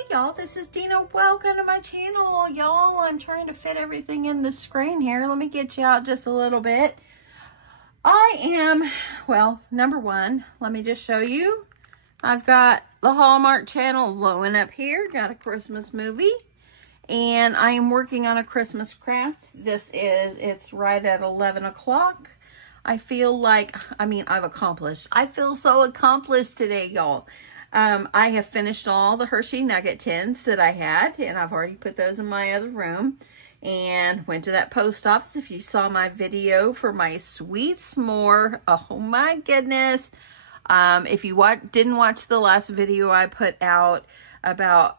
Hey y'all, this is Deanna. Welcome to my channel. Y'all, I'm trying to fit everything in the screen here. Let me get you out just a little bit. Well, number one, let me just show you. I've got the Hallmark Channel blowing up here. Got a Christmas movie. And I am working on a Christmas craft. It's right at 11 o'clock. I feel like, I've accomplished. I feel so accomplished today, y'all. I have finished all the Hershey Nugget tins that I had, and I've already put those in my other room. And went to that post office. If you saw my video for my sweet s'more, oh my goodness. If you didn't watch the last video I put out about,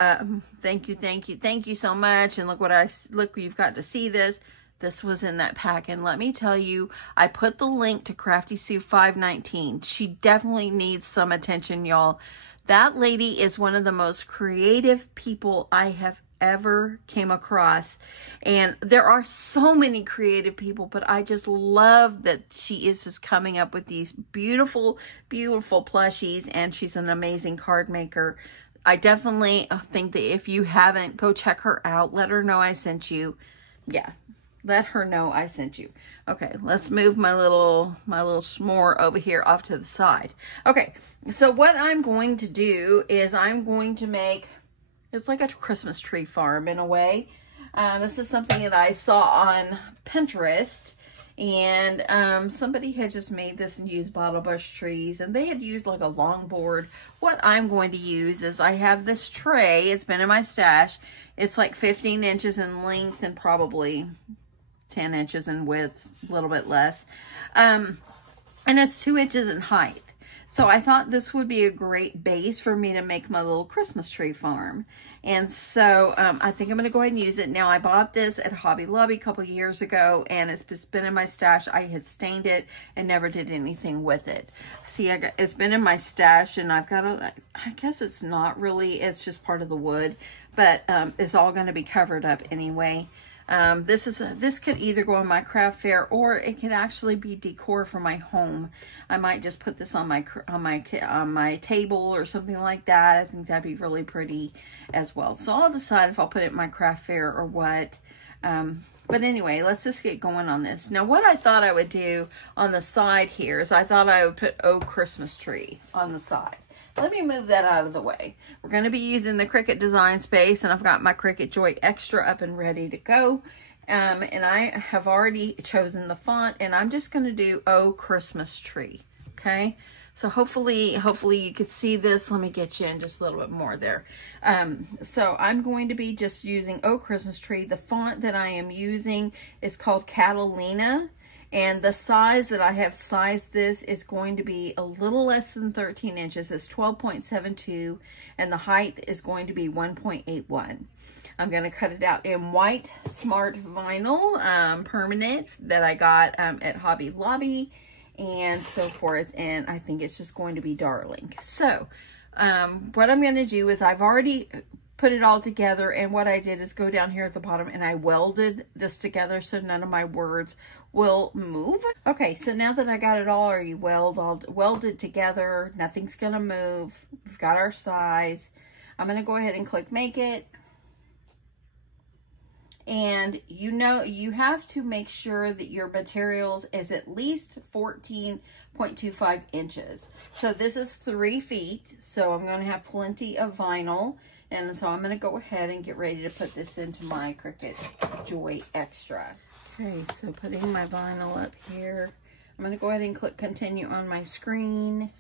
thank you so much. And look, you've got to see this. This was in that pack, and let me tell you, I put the link to Crafty Sue 519. She definitely needs some attention, y'all. That lady is one of the most creative people I have ever came across, and there are so many creative people, but I just love that she is just coming up with these beautiful plushies, and she's an amazing card maker. I definitely think that if you haven't, go check her out. Let her know I sent you. Yeah, let her know I sent you. Okay, let's move my little s'more over here off to the side. Okay, so what I'm going to do is I'm going to make, it's like a Christmas tree farm in a way. This is something that I saw on Pinterest, and somebody had just made this and used bottle brush trees, and they had used like a long board. What I'm going to use is I have this tray. It's been in my stash. It's like 15 inches in length and probably 10 inches in width, a little bit less. And it's 2 inches in height. So I thought this would be a great base for me to make my little Christmas tree farm. And so I think I'm going to go ahead and use it. Now, I bought this at Hobby Lobby a couple years ago, and it's been in my stash. I had stained it and never did anything with it. See, it's been in my stash, and I've got I guess it's not really, it's just part of the wood, but it's all going to be covered up anyway. This could either go on my craft fair, or it could actually be decor for my home. I might just put this on my table or something like that. I think that'd be really pretty as well. So I'll decide if I'll put it in my craft fair or what. But anyway, let's just get going on this. Now, what I thought I would do on the side here is I thought I would put "Oh Christmas Tree" on the side. Let me move that out of the way. We're going to be using the Cricut Design Space, and I've got my Cricut Joy Extra up and ready to go. And I have already chosen the font, and I'm just going to do "Oh Christmas Tree." Okay. So hopefully you could see this. Let me get you in just a little bit more there. So I'm going to be just using "Oh Christmas Tree." The font that I am using is called Catalina. And the size that I have sized this is going to be a little less than 13 inches. It's 12.72, and the height is going to be 1.81. I'm going to cut it out in white smart vinyl permanent that I got at Hobby Lobby and so forth. And I think it's just going to be darling. So what I'm going to do is I've already put it all together, and what I did is go down here at the bottom and I welded this together so none of my words will move. Okay, so now that I got it all already welded together, nothing's gonna move. We've got our size. I'm gonna go ahead and click make it. And you have to make sure that your materials is at least 14.25 inches. So this is 3 feet, so I'm gonna have plenty of vinyl. And so I'm going to go ahead and get ready to put this into my Cricut Joy Extra. Okay, so putting my vinyl up here. I'm going to go ahead and click continue on my screen.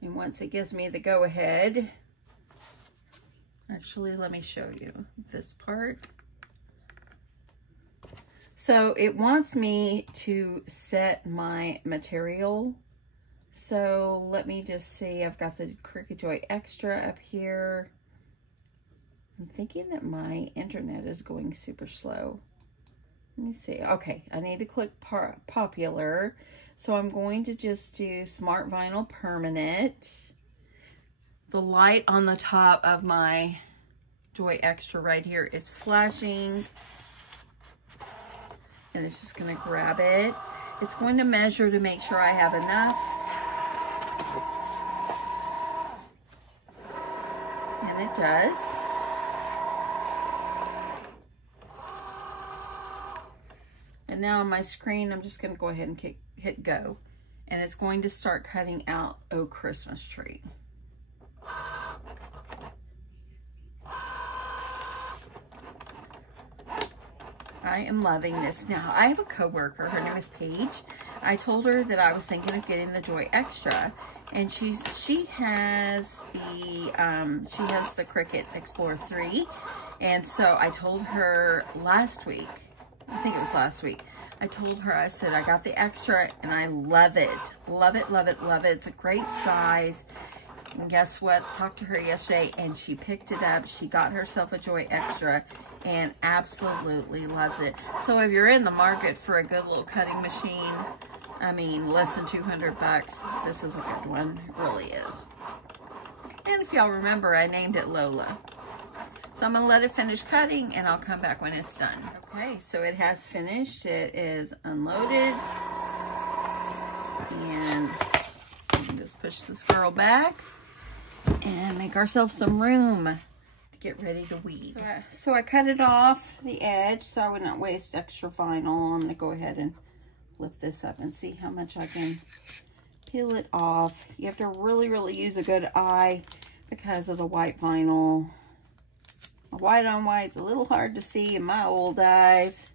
And once it gives me the go ahead, actually, let me show you this part. So it wants me to set my material. So let me just see, I've got the Cricut Joy Extra up here. I'm thinking that my internet is going super slow. Let me see. Okay, I need to click popular. So I'm going to just do Smart Vinyl Permanent. The light on the top of my Joy Extra right here is flashing. And it's just going to grab it. It's going to measure to make sure I have enough. And it does. And now on my screen, I'm just going to go ahead and hit go. And it's going to start cutting out "Oh Christmas Tree." I am loving this. Now, I have a coworker, her name is Paige. I told her that I was thinking of getting the Joy Extra, and she has the Cricut Explorer 3. And so I told her last week, I think it was last week, I told her, I said, I got the extra and I love it. Love it, love it, love it. It's a great size. And guess what? Talked to her yesterday and she picked it up. She got herself a Joy Extra and absolutely loves it. So if you're in the market for a good little cutting machine, I mean, less than 200 bucks, this is a good one. It really is. And if y'all remember, I named it Lola. So I'm gonna let it finish cutting and I'll come back when it's done. Okay, so it has finished. It is unloaded. And we can just push this girl back and make ourselves some room to get ready to weed. So I cut it off the edge so I would not waste extra vinyl. I'm gonna go ahead and lift this up and see how much I can peel it off. You have to really, really use a good eye because of the white vinyl. White on white's a little hard to see in my old eyes,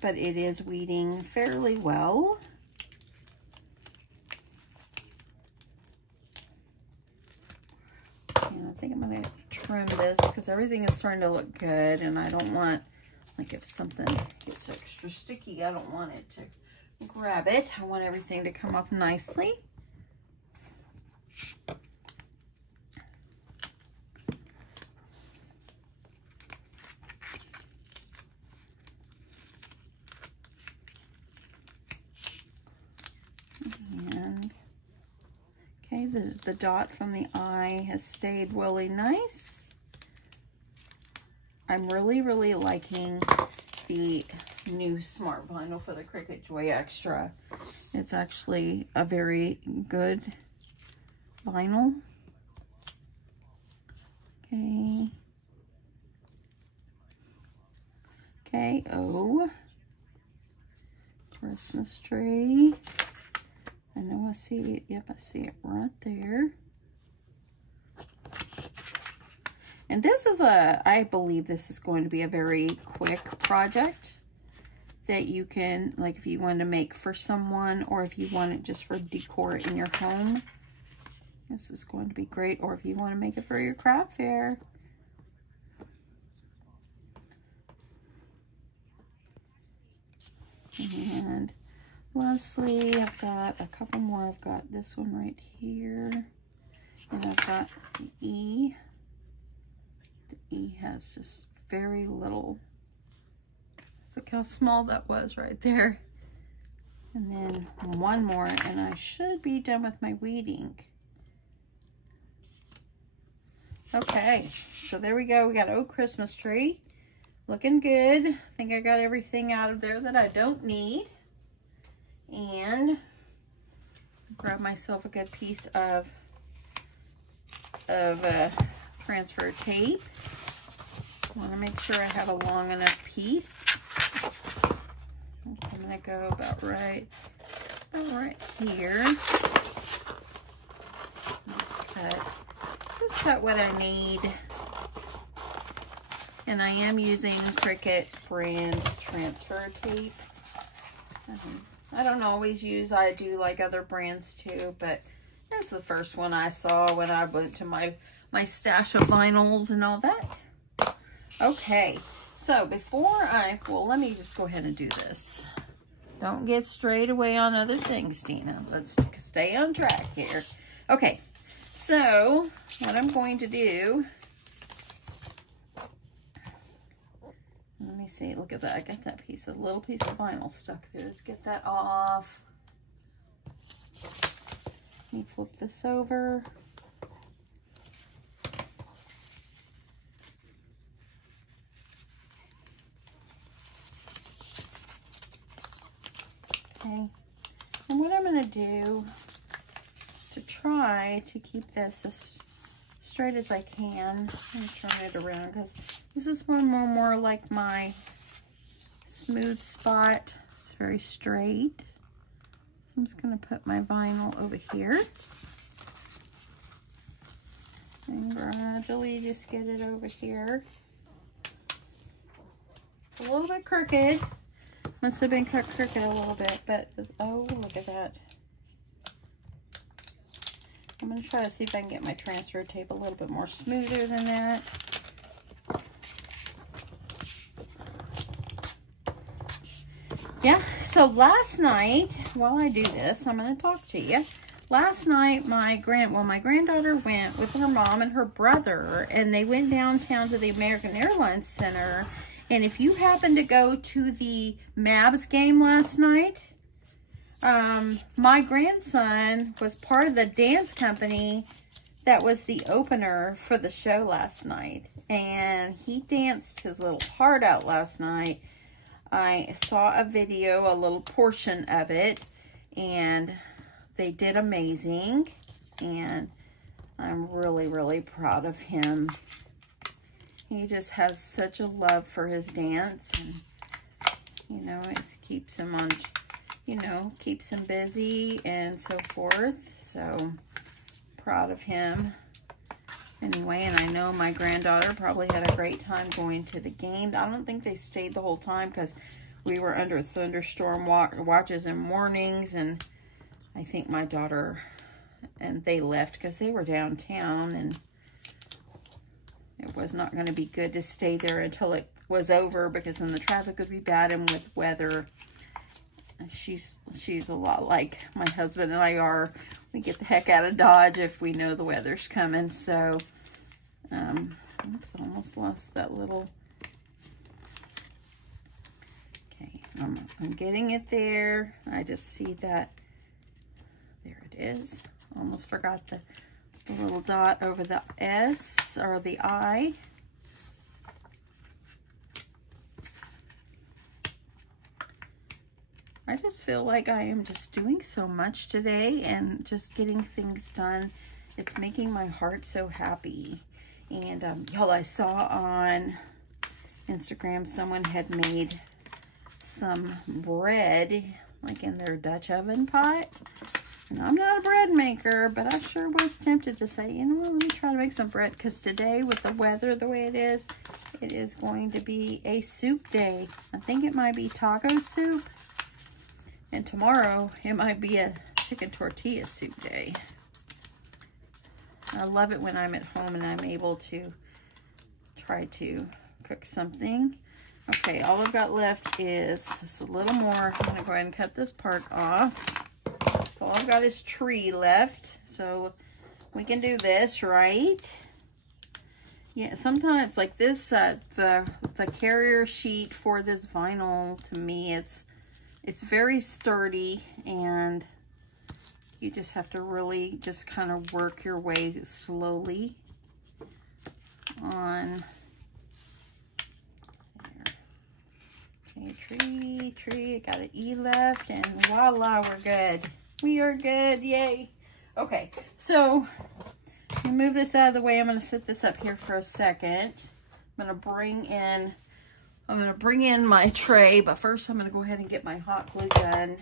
but it is weeding fairly well. And I think I'm going to trim this because everything is starting to look good, and I don't want, like, if something gets extra sticky, I don't want it to grab it. I want everything to come off nicely. And okay, the dot from the eye has stayed really nice. I'm really, really liking the new Smart Vinyl for the Cricut Joy Extra. It's actually a very good vinyl. Okay. Okay, oh. Christmas tree. I know I see it. Yep, I see it right there. And this is I believe this is going to be a very quick project that you can, like, if you want to make for someone or if you want it just for decor in your home, this is going to be great. Or if you want to make it for your craft fair. And lastly, I've got a couple more. I've got this one right here. And I've got the E. The E has just very little. Look how small that was right there. And then one more, and I should be done with my weeding. Okay, so there we go. We got Oh Christmas Tree. Looking good. I think I got everything out of there that I don't need. And grab myself a good piece of transfer tape. I want to make sure I have a long enough piece. I'm going to go about right here. Just cut what I need. And I am using Cricut brand transfer tape. I don't always use, I do like other brands too, but that's the first one I saw when I went to my stash of vinyls and all that. Okay, so well, let me just go ahead and do this. Don't get strayed away on other things, Dina. Let's stay on track here. Okay, so what I'm going to do, let me see, look at that. I got that little piece of vinyl stuck there. Let's get that off. Let me flip this over. Okay, and what I'm going to do to try to keep this as straight as I can. I'm turning it around because this is one more like my smooth spot. It's very straight. I'm just going to put my vinyl over here. And gradually just get it over here. It's a little bit crooked. Must have been cut crooked a little bit, but oh, look at that. I'm going to try to see if I can get my transfer tape a little bit more smoother than that. Yeah, so last night, while I do this, I'm going to talk to you. Last night, my granddaughter went with her mom and her brother, and they went downtown to the American Airlines Center. And if you happen to go to the Mavs game last night, my grandson was part of the dance company that was the opener for the show last night. And he danced his little heart out last night. I saw a video, a little portion of it, and they did amazing. And I'm really, really proud of him. He just has such a love for his dance, and, you know, it keeps him on, you know, keeps him busy and so forth. So proud of him. Anyway, and I know my granddaughter probably had a great time going to the game. I don't think they stayed the whole time because we were under thunderstorm watches and warnings, and I think my daughter and they left because they were downtown, and it was not going to be good to stay there until it was over because then the traffic would be bad, and with weather, she's a lot like my husband and I are. We get the heck out of Dodge if we know the weather's coming. So, oops, I almost lost that little. Okay, I'm getting it there. I just see that. There it is. Almost forgot the little dot over the S or the I. I just feel like I am just doing so much today and just getting things done. It's making my heart so happy. And y'all, I saw on Instagram someone had made some bread like in their Dutch oven pot. And I'm not a bread maker, but I sure was tempted to say, you know what, let me try to make some bread, because today with the weather the way it is going to be a soup day. I think it might be taco soup. And tomorrow, it might be a chicken tortilla soup day. I love it when I'm at home and I'm able to try to cook something. Okay, all I've got left is just a little more. I'm going to go ahead and cut this part off. So all I've got is tree left. So we can do this, right? Yeah, sometimes like this, the carrier sheet for this vinyl, to me, it's very sturdy, and you just have to really just kind of work your way slowly on there. Okay, tree, I got an E left, and voila, we're good. We are good, yay. Okay, so let me move this out of the way. I'm gonna set this up here for a second. I'm gonna bring in my tray, but first I'm going to go ahead and get my hot glue gun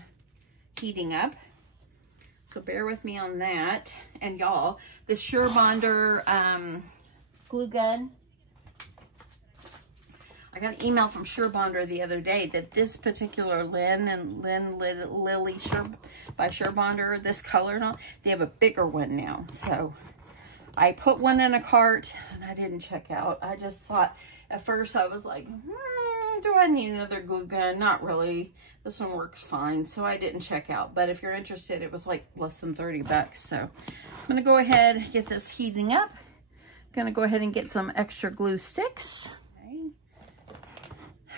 heating up. So bear with me on that. And y'all, the SureBonder glue gun, I got an email from SureBonder the other day that this particular Lily by SureBonder, this color and all, they have a bigger one now. So I put one in a cart and I didn't check out. I just thought, at first I was like, do I need another glue gun? Not really. This one works fine. So I didn't check out. But if you're interested, it was like less than 30 bucks. So I'm going to go ahead and get this heating up. Going to go ahead and get some extra glue sticks. Okay.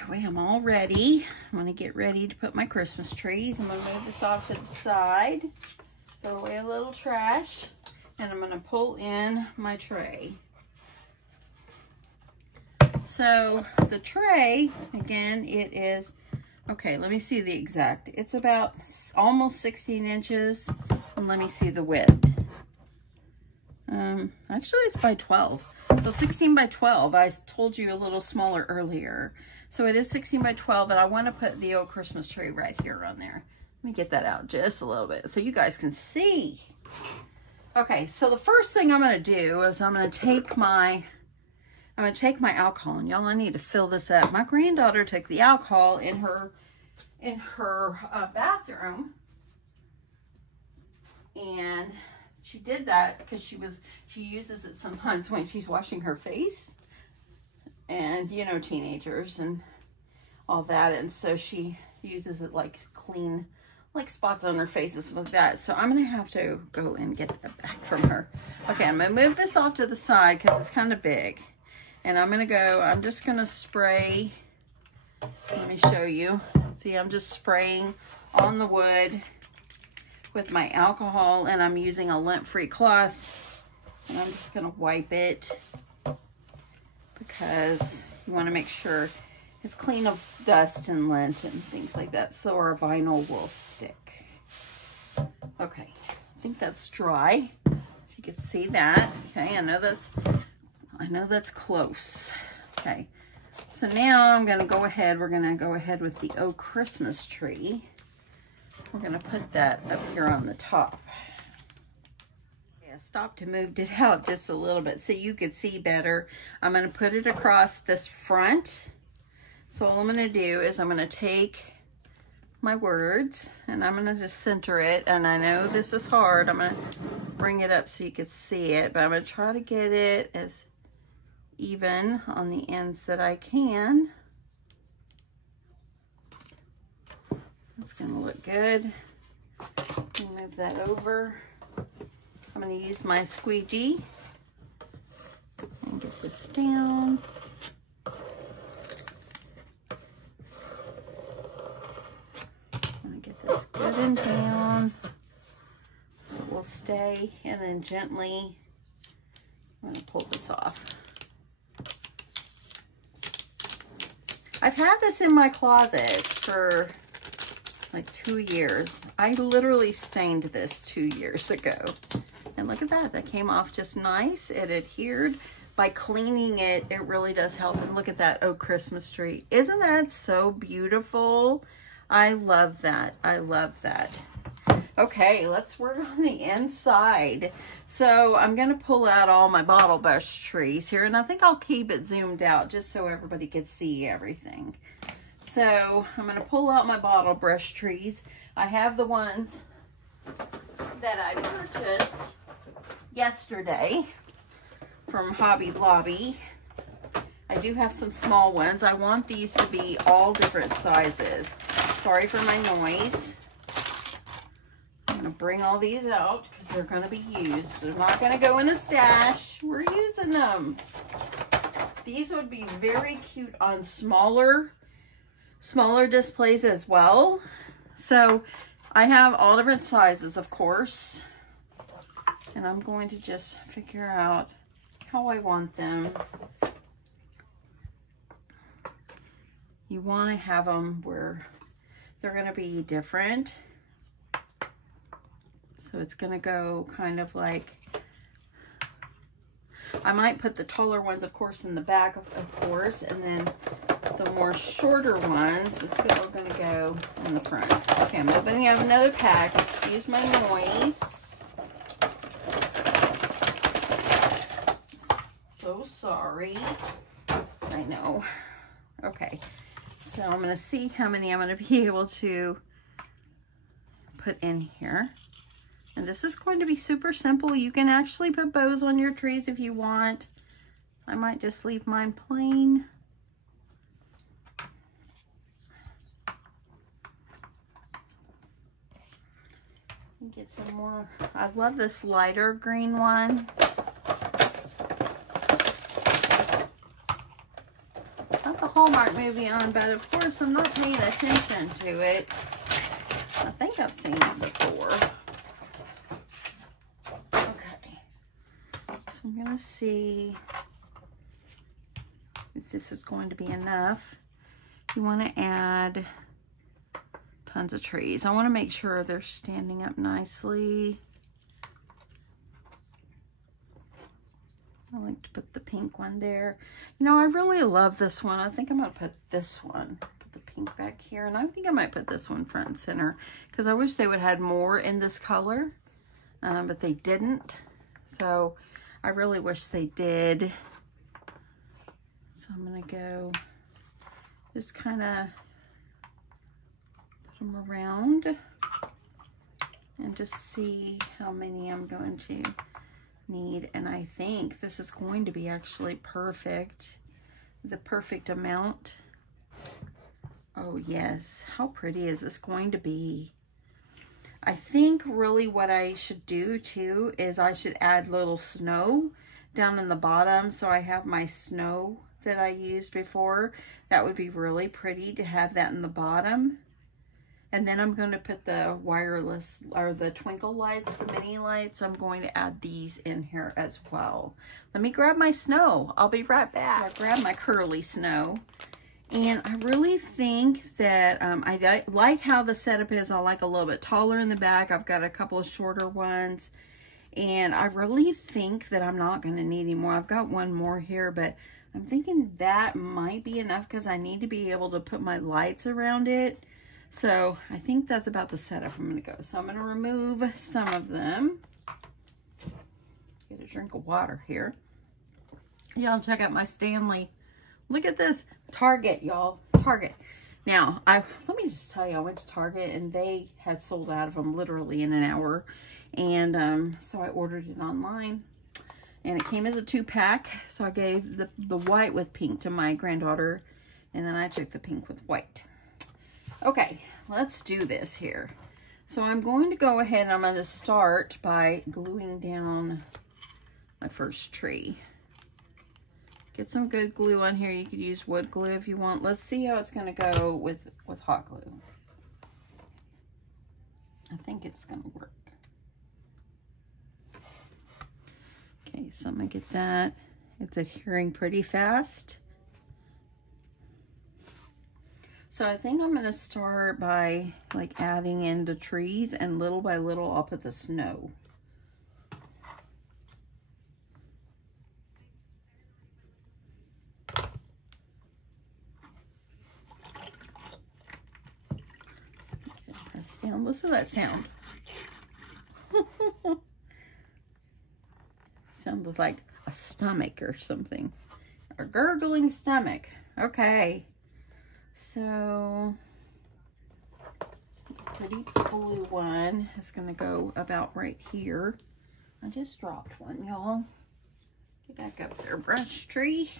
That way I'm all ready. I'm going to get ready to put my Christmas trees. I'm going to move this off to the side. Throw away a little trash. And I'm going to pull in my tray. So the tray, again, it is, okay, let me see the exact. It's about almost 16 inches. And let me see the width. Actually it's by 12. So 16 by 12. I told you a little smaller earlier. So it is 16 by 12, and I want to put the old Christmas tree right here on there. Let me get that out just a little bit so you guys can see. Okay, so the first thing I'm going to do is I'm going to take my alcohol, and y'all, I need to fill this up. My granddaughter took the alcohol in her bathroom, and she did that because she uses it sometimes when she's washing her face, and you know, teenagers and all that, and so she uses it like clean, like spots on her face and stuff like that. So I'm gonna have to go and get that back from her. Okay, I'm gonna move this off to the side because it's kind of big, and I'm just gonna spray. Let me show you. See, I'm just spraying on the wood with my alcohol, and I'm using a lint-free cloth, and I'm just gonna wipe it because you want to make sure it's clean of dust and lint and things like that, so our vinyl will stick. Okay, I think that's dry, so you can see that. Okay, I know that's close. Okay, so now I'm gonna go ahead. We're gonna go ahead with the oak Christmas tree. We're gonna put that up here on the top. Yeah, stopped and moved it out just a little bit so you could see better. I'm gonna put it across this front. So all I'm gonna do is I'm gonna take my words and I'm gonna just center it. And I know this is hard. I'm gonna bring it up so you can see it, but I'm gonna try to get it as even on the ends that I can. It's gonna look good. Move that over. I'm gonna use my squeegee and get this down. This good and down so it will stay, and then gently I'm going to pull this off. I've had this in my closet for like 2 years. I literally stained this 2 years ago, and look at that, that came off just nice. It adhered. By cleaning it, it really does help. And look at that oak Christmas tree. Isn't that so beautiful? I love that. I love that. Okay, let's work on the inside. So I'm going to pull out all my bottle brush trees here, and I think I'll keep it zoomed out just so everybody can see everything. So I'm going to pull out my bottle brush trees. I have the ones that I purchased yesterday from Hobby Lobby. I do have some small ones. I want these to be all different sizes. Sorry for my noise. I'm gonna bring all these out because they're gonna be used. They're not gonna go in a stash. We're using them. These would be very cute on smaller displays as well. So I have all different sizes, of course. And I'm going to just figure out how I want them. You want to have them where they're going to be different. So it's going to go kind of like, I might put the taller ones, of course, in the back, of course, and then the more shorter ones, it's all going to go in the front. Okay, I'm opening up another pack. Excuse my noise. So sorry. I know. Okay. So I'm going to see how many I'm going to be able to put in here. And this is going to be super simple. You can actually put bows on your trees if you want. I might just leave mine plain. Get some more. I love this lighter green one. Hallmark movie on, but of course I'm not paying attention to it. I think I've seen it before. Okay, so I'm gonna see if this is going to be enough. You want to add tons of trees. I want to make sure they're standing up nicely. I like to put the pink one there. You know, I really love this one. I think I'm going to put this one, put the pink back here. And I think I might put this one front and center because I wish they would have had more in this color, but they didn't. So I really wish they did. So I'm going to go just kind of put them around and just see how many I'm going to need. And I think this is going to be actually perfect, the perfect amount. Oh yes, how pretty is this going to be? I think really what I should do too is I should add little snow down in the bottom, so I have my snow that I used before. That would be really pretty to have that in the bottom. And then I'm going to put the wireless, or the twinkle lights, the mini lights. I'm going to add these in here as well. Let me grab my snow. I'll be right back. So I grabbed my curly snow. And I really think that I like how the setup is. I like a little bit taller in the back. I've got a couple of shorter ones. And I really think that I'm not going to need any more. I've got one more here, but I'm thinking that might be enough because I need to be able to put my lights around it. So I think that's about the setup I'm going to go. So I'm going to remove some of them. Get a drink of water here. Y'all check out my Stanley. Look at this. Target, y'all. Target. Now, let me just tell you, I went to Target and they had sold out of them literally in an hour. And so I ordered it online. And it came as a 2-pack. So I gave the white with pink to my granddaughter. And then I took the pink with white. Okay, let's do this here. So I'm going to go ahead and I'm going to start by gluing down my first tree. Get some good glue on here. You could use wood glue if you want. Let's see how it's going to go with hot glue. I think it's going to work. Okay, so I'm going to get that. It's adhering pretty fast. So I think I'm going to start by like adding in the trees, and little by little I'll put the snow. Press down. Listen to that sound. Sounded like a stomach or something. A gurgling stomach. Okay. So, the pretty blue one is going to go about right here. I just dropped one, y'all. Get back up there, brush tree.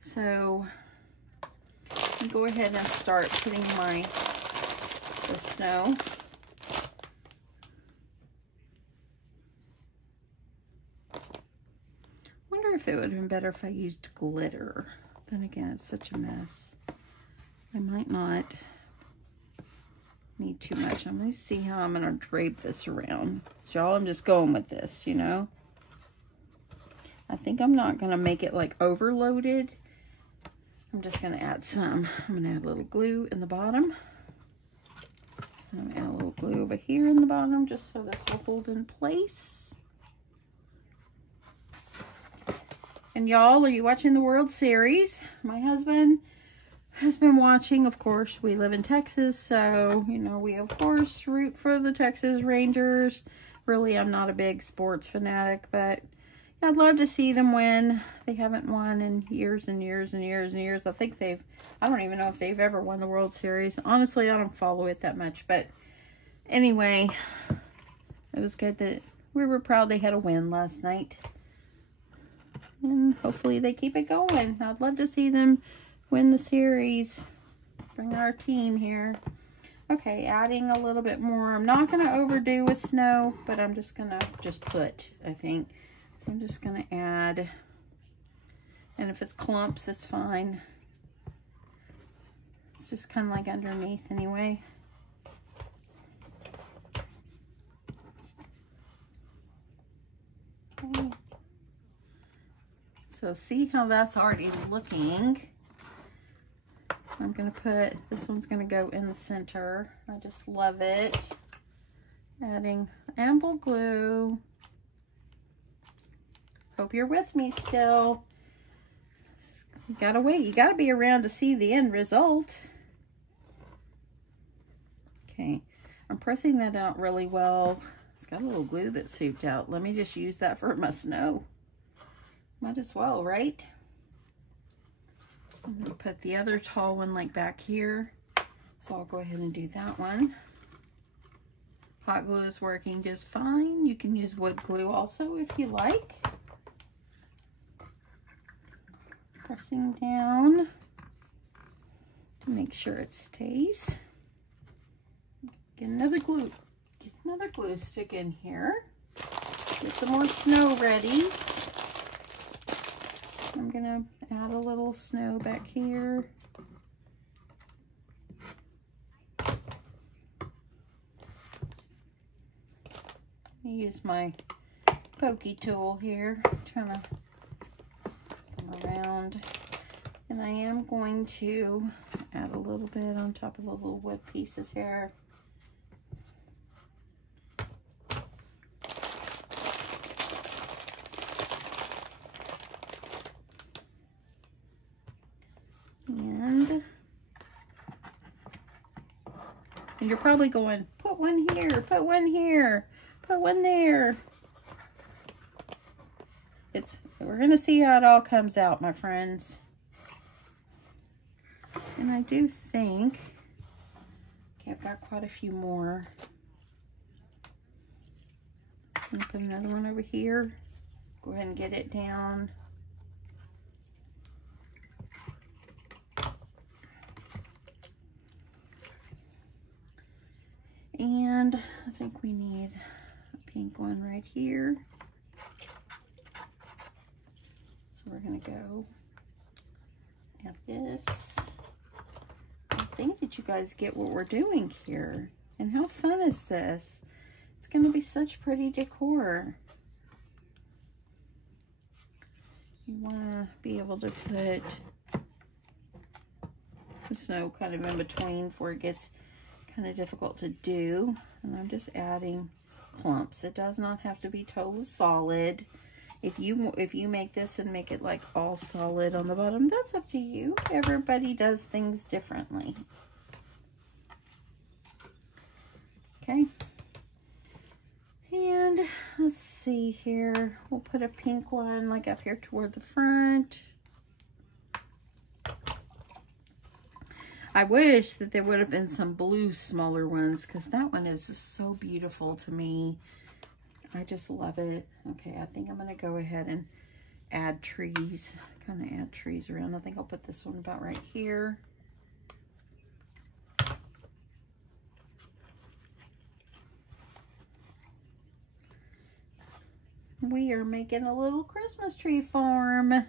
So, I'll go ahead and start putting the snow. Wonder if it would have been better if I used glitter. Then again, it's such a mess. I might not need too much. I'm going to see how I'm going to drape this around. Y'all, I'm just going with this, you know. I think I'm not going to make it like overloaded. I'm just going to add some. I'm going to add a little glue in the bottom. I'm going to add a little glue over here in the bottom just so this will hold in place. And y'all, are you watching the World Series? My husband has been watching. Of course, we live in Texas, so, you know, we of course root for the Texas Rangers. Really, I'm not a big sports fanatic, but I'd love to see them win. They haven't won in years and years and years and years. I think I don't even know if they've ever won the World Series. Honestly, I don't follow it that much, but anyway, it was good that we were proud they had a win last night. And hopefully they keep it going. I'd love to see them win the series. Bring our team here. Okay, adding a little bit more. I'm not going to overdo with snow, but I'm just going to put, I think. So I'm just going to add. And if it's clumps, it's fine. It's just kind of like underneath anyway. Okay. So see how that's already looking. I'm going to put, this one's going to go in the center. I just love it. Adding ample glue. Hope you're with me still. You gotta wait. You gotta be around to see the end result. Okay, I'm pressing that out really well. It's got a little glue that seeped out. Let me just use that for my snow. Might as well, right? I'm gonna put the other tall one like back here. So I'll go ahead and do that one. Hot glue is working just fine. You can use wood glue also if you like. Pressing down to make sure it stays. Get another glue stick in here. Get some more snow ready. I'm gonna add a little snow back here. I use my pokey tool here, trying to come around. And I am going to add a little bit on top of the little wood pieces here. And you're probably going, put one here, put one here, put one there. We're gonna see how it all comes out, my friends. And I do think, okay, I've got quite a few more. I'm gonna put another one over here. Go ahead and get it down. And I think we need a pink one right here. So we're gonna go at this. I think that you guys get what we're doing here. And how fun is this? It's gonna be such pretty decor. You wanna be able to put the snow kind of in between before it gets kind of difficult to do. And I'm just adding clumps. It does not have to be total solid. If you make this and make it like all solid on the bottom, that's up to you. Everybody does things differently. Okay. And let's see here. We'll put a pink one like up here toward the front. I wish that there would have been some blue smaller ones, because that one is just so beautiful to me. I just love it. Okay, I think I'm going to go ahead and add trees. Kind of add trees around. I think I'll put this one about right here. We are making a little Christmas tree farm.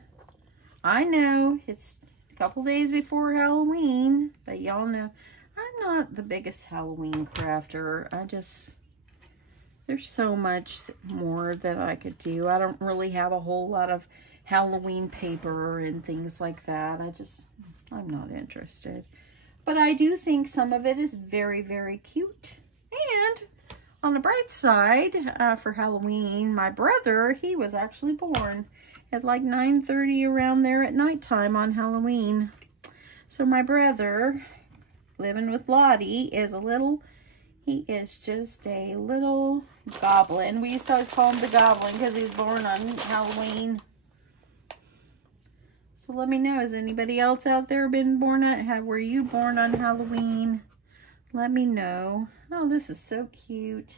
I know it's couple days before Halloween, but y'all know I'm not the biggest Halloween crafter. There's so much more that I could do. I don't really have a whole lot of Halloween paper and things like that. I'm not interested. But I do think some of it is very, very cute. And on the bright side, for Halloween, my brother, he was actually born at like 9:30 around there at nighttime on Halloween. So my brother, living with Lottie, he is just a little goblin. We used to always call him the Goblin because he was born on Halloween. So let me know, has anybody else out there been born were you born on Halloween? Let me know. Oh, this is so cute.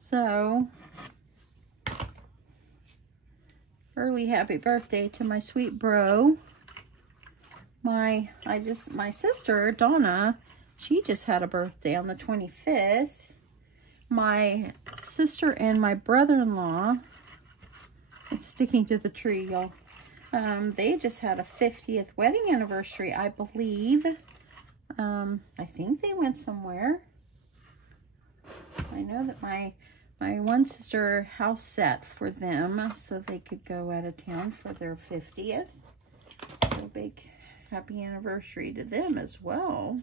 So, early happy birthday to my sweet bro. My sister, Donna, she just had a birthday on the 25th. My sister and my brother-in-law, it's sticking to the tree, y'all. They just had a 50th wedding anniversary, I believe. I think they went somewhere. I know that my one sister house sat for them so they could go out of town for their 50th. So a big happy anniversary to them as well.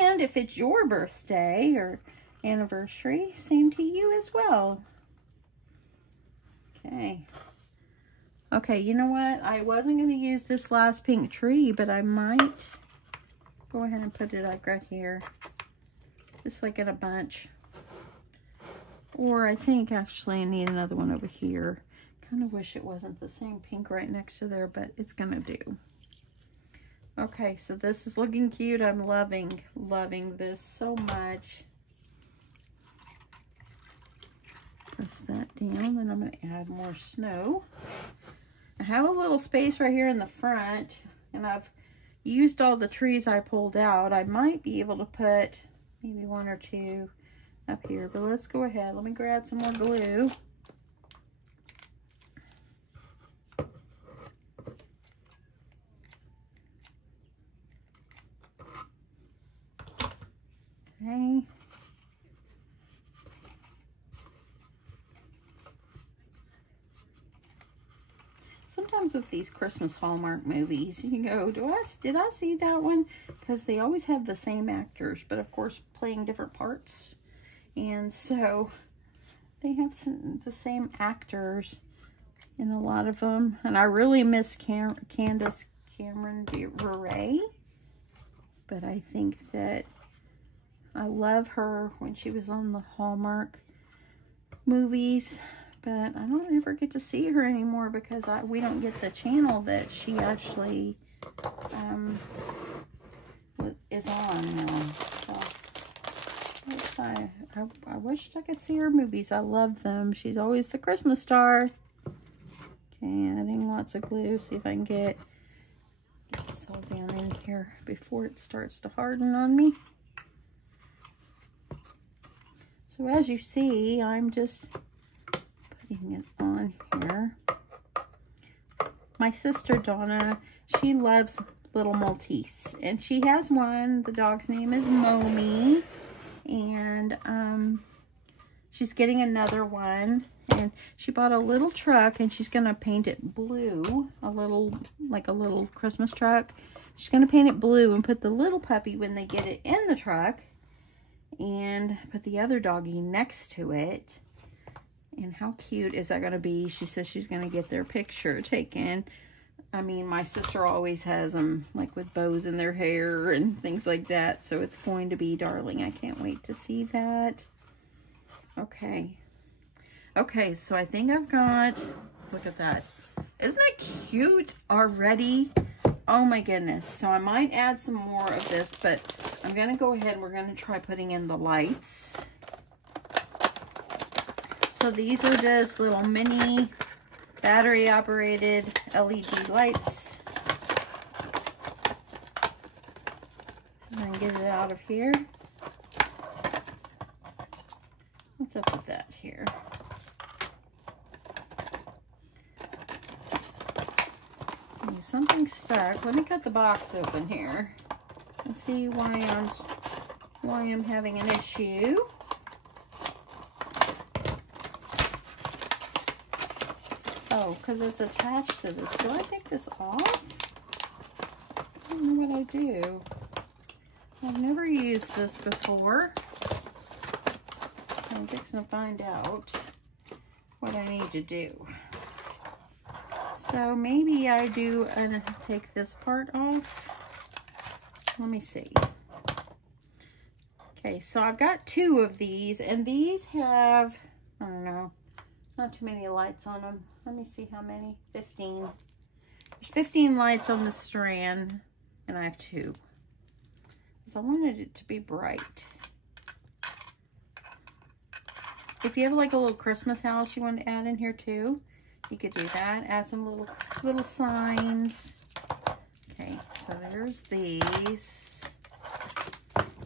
And if it's your birthday or anniversary. Same to you as well. Okay. Okay, you know what? I wasn't going to use this last pink tree, but I might go ahead and put it like right here. Just like in a bunch. Or I think actually I need another one over here. Kind of wish it wasn't the same pink right next to there, but it's going to do. Okay, so this is looking cute. I'm loving this so much. Press that down, and I'm going to add more snow. I have a little space right here in the front, and I've used all the trees I pulled out. I might be able to put maybe one or two up here, but let's go ahead. Let me grab some more glue. Okay. Sometimes with these Christmas Hallmark movies, you go, did I see that one? Because they always have the same actors, but of course playing different parts. And so they have the same actors in a lot of them. And I really miss Candace Cameron Bure. But I think that I love her when she was on the Hallmark movies. But I don't ever get to see her anymore because we don't get the channel that she actually is on now. So I wished I could see her movies. I love them. She's always the Christmas star. Okay, adding lots of glue. See if I can get this all down in here before it starts to harden on me. So as you see, I'm just putting it on here. My sister Donna, she loves little Maltese, and she has one. The dog's name is Momi, and she's getting another one, and she bought a little truck, and she's gonna paint it blue, like a little Christmas truck. She's gonna paint it blue and put the little puppy when they get it in the truck, and put the other doggy next to it. And how cute is that going to be? She says she's going to get their picture taken. I mean, my sister always has them like with bows in their hair and things like that. So it's going to be darling. I can't wait to see that. Okay. Okay, so I think I've got, look at that. Isn't that cute already? Oh my goodness. So I might add some more of this, but I'm going to go ahead and we're going to try putting in the lights. So these are just little mini battery operated LED lights. And I get it out of here. What's up with that here? Okay, something stuck. Let me cut the box open here and see why I'm having an issue. Oh, because it's attached to this. Do I take this off? I don't know what I do. I've never used this before. I'm fixing to find out what I need to do. So maybe I do and take this part off. Let me see. Okay, so I've got 2 of these, and these have, I don't know, not too many lights on them. Let me see how many. 15. There's 15 lights on the strand, and I have 2. Because I wanted it to be bright. If you have like a little Christmas house you want to add in here too, you could do that. Add some little signs. Okay, so there's these.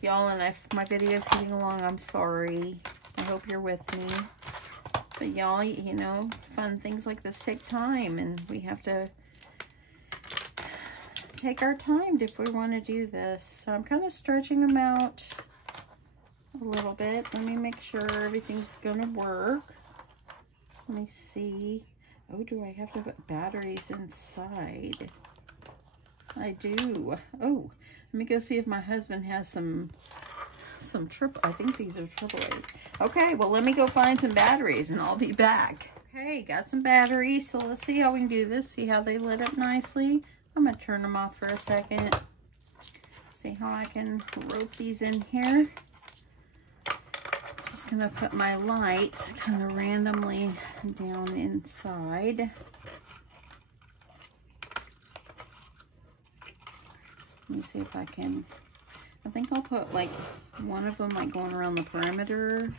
Y'all, and if my video's getting along, I'm sorry. I hope you're with me. But y'all, you know, fun things like this take time, and we have to take our time if we want to do this. So I'm kind of stretching them out a little bit. Let me make sure everything's gonna work. Let me see. Oh, do I have to put batteries inside? I do. Oh, let me go see if my husband has some some I think these are AAAs. Okay, well, let me go find some batteries and I'll be back. Okay, got some batteries, so let's see how we can do this. See how they lit up nicely. I'm gonna turn them off for a second. See how I can rope these in here. Just gonna put my lights kind of randomly down inside. Let me see if I can, I think I'll put like one of them like going around the perimeter.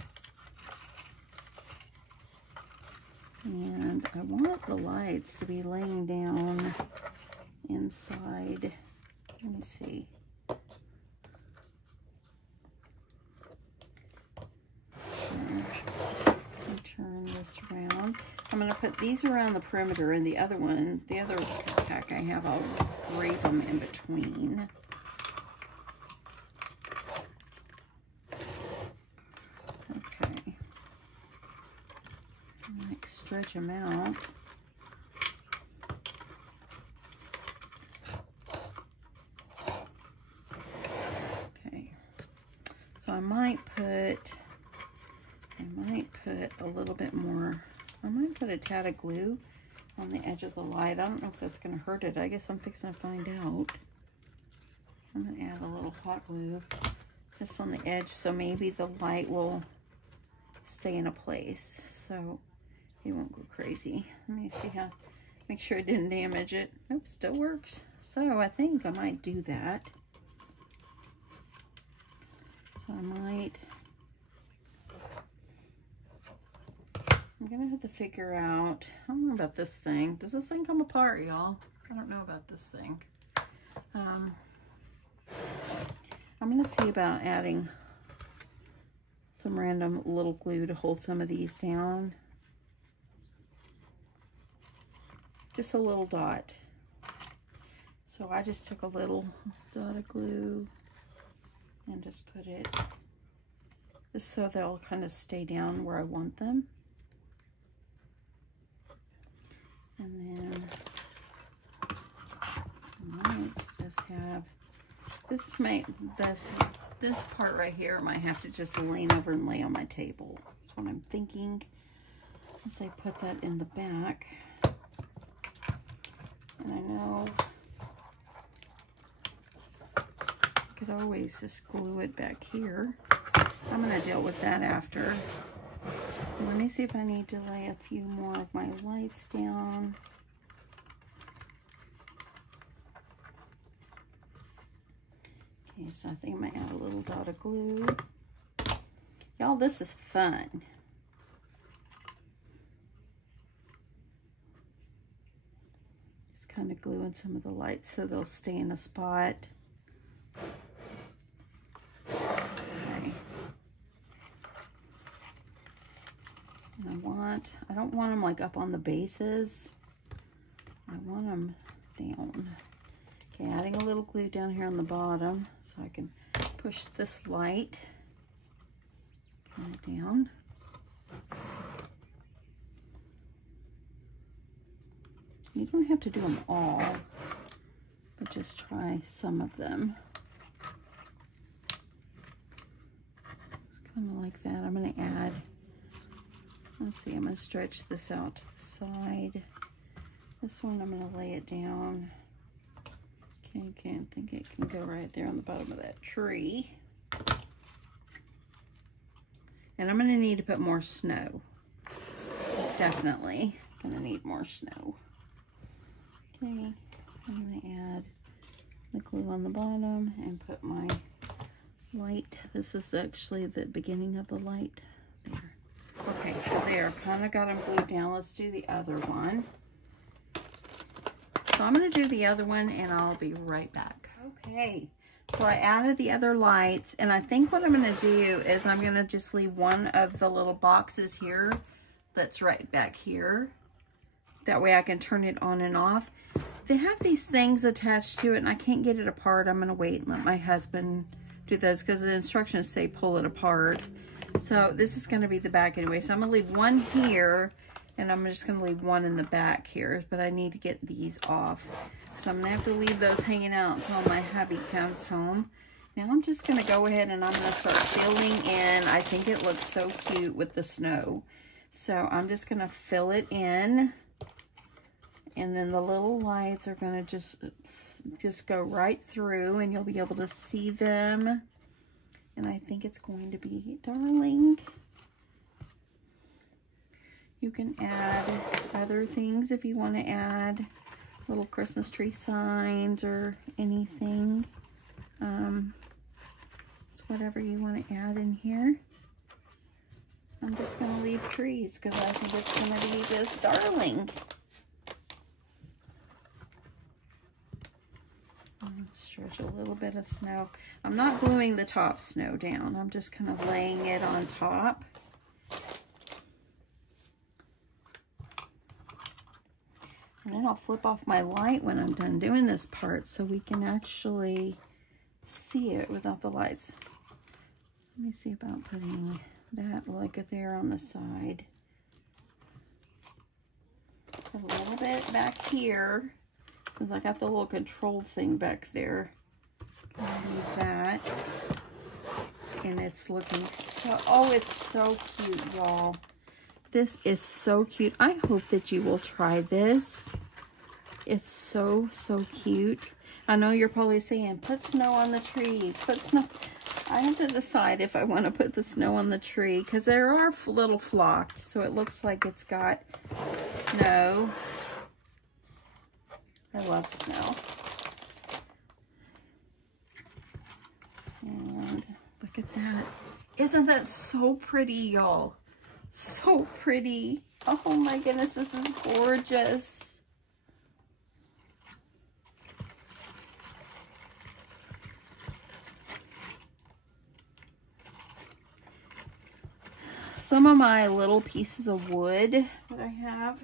And I want the lights to be laying down inside. Let me see. Turn this around. I'm going to put these around the perimeter, and the other one, the other pack I have, I'll drape them in between. Okay. Like stretch them out. Okay. So I might put a little bit more, I might put a tad of glue on the edge of the light. I don't know if that's going to hurt it. I guess I'm fixing to find out. I'm going to add a little hot glue just on the edge so maybe the light will stay in a place so it won't go crazy. Let me see how, make sure it didn't damage it. Nope, still works. So I think I might do that. So I might, I'm gonna have to figure out, I don't know about this thing. Does this thing come apart, y'all? I don't know about this thing. I'm gonna see about adding some random little glue to hold some of these down. Just a little dot. So I just took a little dot of glue and just put it, just so they'll kind of stay down where I want them. And then I might just have this part right here might have to just lean over and lay on my table. That's what I'm thinking as I put that in the back. And I know I could always just glue it back here. I'm going to deal with that after. Let me see if I need to lay a few more of my lights down. Okay, so I think I might add a little dot of glue. Y'all, this is fun. Just kind of gluing some of the lights so they'll stay in a spot. I don't want them like up on the bases. I want them down. Okay, adding a little glue down here on the bottom so I can push this light kind of down. You don't have to do them all, but just try some of them. It's kind of like that. I'm going to add, let's see, I'm going to stretch this out to the side. This one, I'm going to lay it down. Okay, can't think it can go right there on the bottom of that tree. And I'm going to need to put more snow. Definitely going to need more snow. Okay, I'm going to add the glue on the bottom and put my light. This is actually the beginning of the light. There. Okay, so there, kind of got them glued down. Let's do the other one. So I'm going to do the other one and I'll be right back. Okay, so I added the other lights, and I think what I'm going to do is I'm going to just leave one of the little boxes here that's right back here. That way I can turn it on and off. They have these things attached to it and I can't get it apart. I'm going to wait and let my husband do this because the instructions say pull it apart. So this is going to be the back anyway. So I'm going to leave one here and I'm just going to leave one in the back here. But I need to get these off. So I'm going to have to leave those hanging out until my hubby comes home. Now I'm just going to go ahead and I'm going to start filling in. I think it looks so cute with the snow. So I'm just going to fill it in. And then the little lights are going to just go right through and you'll be able to see them. And I think it's going to be darling. You can add other things if you want to add little Christmas tree signs or anything. It's whatever you want to add in here. I'm just going to leave trees because I think it's going to be this darling. Stretch a little bit of snow. I'm not gluing the top snow down. I'm just kind of laying it on top. And then I'll flip off my light when I'm done doing this part so we can actually see it without the lights. Let me see about putting that like there on the side. Put a little bit back here. Since I got the little control thing back there. Gonna leave that. And it's looking so, oh, it's so cute, y'all. This is so cute. I hope that you will try this. It's so, so cute. I know you're probably saying, put snow on the trees, put snow. I have to decide if I want to put the snow on the tree because there are little flocked. So it looks like it's got snow. I love snow. And look at that. Isn't that so pretty, y'all? So pretty. Oh my goodness, this is gorgeous. Some of my little pieces of wood that I have,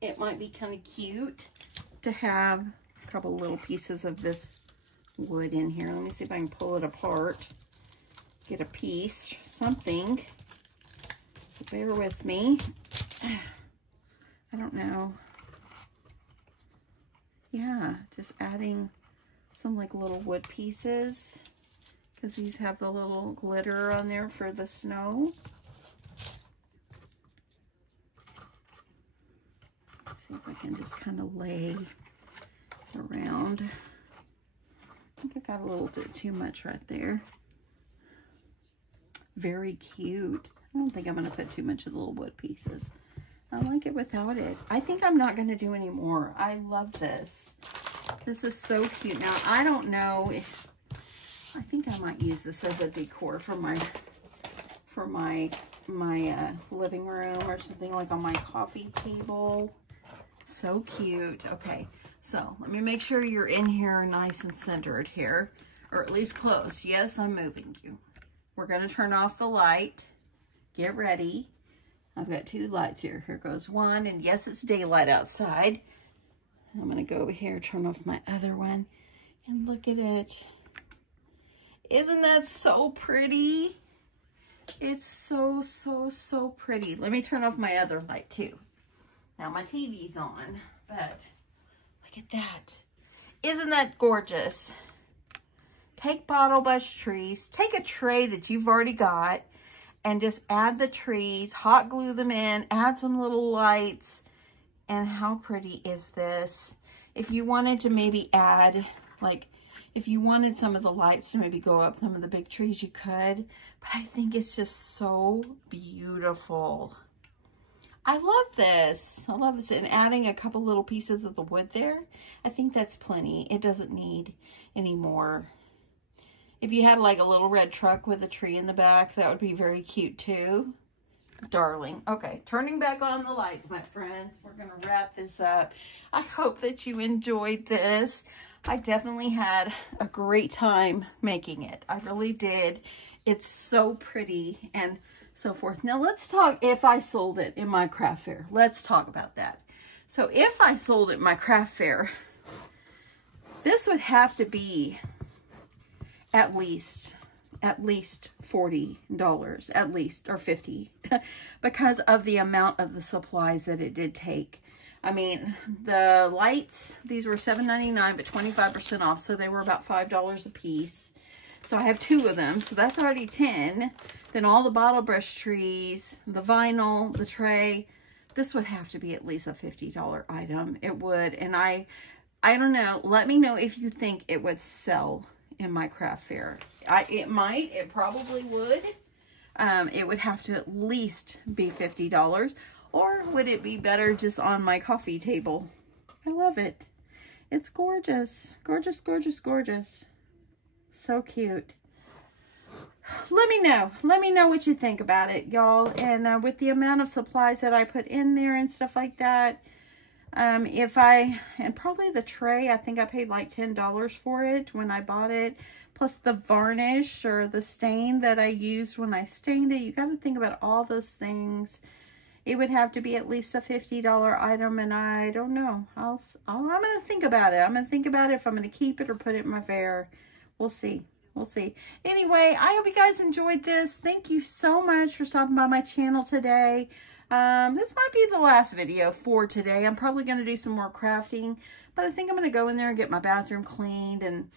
it might be kind of cute to have a couple little pieces of this wood in here. Let me see if I can pull it apart. Get a piece, something. Bear with me. I don't know. Yeah, just adding some like little wood pieces because these have the little glitter on there for the snow. See if I can just kind of lay around. I think I got a little bit too much right there. Very cute. I don't think I'm going to put too much of the little wood pieces. I like it without it. I think I'm not going to do any more. I love this. This is so cute. Now, I don't know if... I think I might use this as a decor for my living room or something, like on my coffee table. So cute. Okay, so let me make sure you're in here nice and centered here, or at least close. Yes, I'm moving you. We're going to turn off the light. Get ready. I've got two lights here. Here goes one, and yes, it's daylight outside. I'm going to go over here, turn off my other one, and look at it. Isn't that so pretty? It's so, so, so pretty. Let me turn off my other light too. Now my TV's on, but look at that. Isn't that gorgeous? Take bottle brush trees, take a tray that you've already got and just add the trees, hot glue them in, add some little lights. And how pretty is this? If you wanted to maybe add, like, if you wanted some of the lights to maybe go up some of the big trees, you could. But I think it's just so beautiful. I love this. I love this. And adding a couple little pieces of the wood there, I think that's plenty. It doesn't need any more. If you had like a little red truck with a tree in the back, that would be very cute too. Darling. Okay, turning back on the lights, my friends. We're going to wrap this up. I hope that you enjoyed this. I definitely had a great time making it. I really did. It's so pretty and so forth. Now let's talk if I sold it in my craft fair. Let's talk about that. So if I sold it in my craft fair, this would have to be at least $40 at least, or $50 because of the amount of the supplies that it did take. I mean, the lights, these were $7.99, but 25% off. So they were about $5 a piece. So I have 2 of them. So that's already 10. Then all the bottle brush trees, the vinyl, the tray. This would have to be at least a $50 item. It would. And I don't know. Let me know if you think it would sell in my craft fair. It might. It probably would. It would have to at least be $50. Or would it be better just on my coffee table? I love it. It's gorgeous. Gorgeous, gorgeous, gorgeous. So cute. Let me know. Let me know what you think about it, y'all. And with the amount of supplies that I put in there and stuff like that, and probably the tray, I think I paid like $10 for it when I bought it. Plus the varnish or the stain that I used when I stained it. You got to think about all those things. It would have to be at least a $50 item, and I don't know. I'm going to think about it. I'm going to think about it if I'm going to keep it or put it in my fair. We'll see. We'll see. Anyway, I hope you guys enjoyed this. Thank you so much for stopping by my channel today. This might be the last video for today. I'm probably going to do some more crafting, but I think I'm going to go in there and get my bathroom cleaned and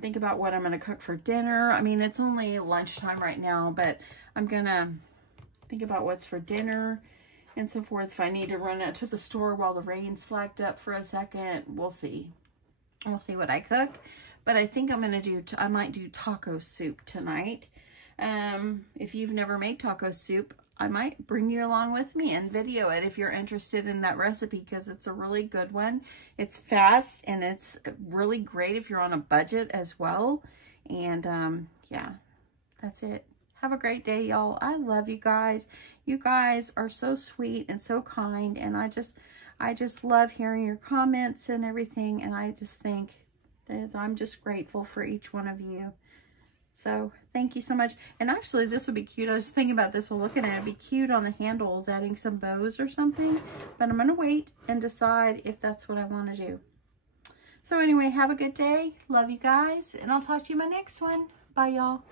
think about what I'm going to cook for dinner. I mean, it's only lunchtime right now, but I'm going to think about what's for dinner and so forth. If I need to run out to the store while the rain slacked up for a second, we'll see. We'll see what I cook. But I think I'm going to do, I might do taco soup tonight. If you've never made taco soup, I might bring you along with me and video it if you're interested in that recipe, because it's a really good one. It's fast and it's really great if you're on a budget as well. And yeah, that's it. Have a great day, y'all. I love you guys. You guys are so sweet and so kind, and I just love hearing your comments and everything, and I just think I'm just grateful for each one of you. So thank you so much. And actually, this would be cute. I was thinking about this while looking at it. It'd be cute on the handles, adding some bows or something. But I'm going to wait and decide if that's what I want to do. So anyway, have a good day. Love you guys. And I'll talk to you in my next one. Bye, y'all.